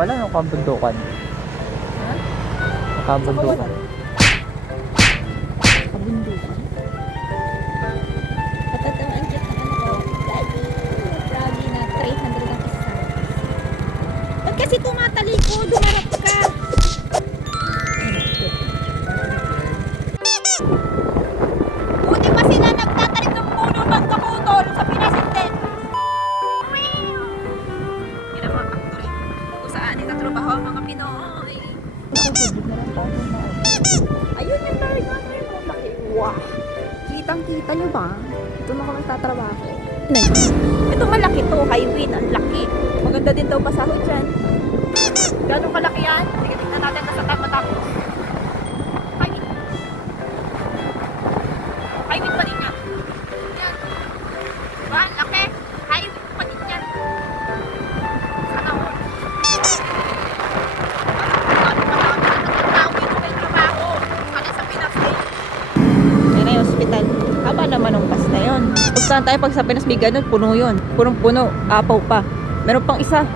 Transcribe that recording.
wala nung kabundukan. Ha? Kabundukan. Kabundukan. Patatamaan dyan ng ano ko. Lagi na 300 ang isa. Ba't kasi tumatalikod? Dumarap ka. Buti pa sila nagtatanim ng puno magkaputol sa Pinasinte. Ginawang factory kung saan itatrabaho ang mga Pinoy. Ayun yung bird natin yung malaki. Wow! Kitang-kita nyo ba? Ito na ako nagtatrabaho. Ito malaki to, highway, ang laki. Maganda din daw pasahod dyan. Gano'ng kalaki yan? Sige, tingnan natin nasa matapos. Highway. Highway pa din yan. Yan. Diba? Ang laki. Highway pa din yan. Sana all. Yan na yung hospital. Haba naman ang bus na yun. Pustahan tayo pag sa Pinas may ganun, puno yun. Punong-puno, apaw pa. Meron pang isa.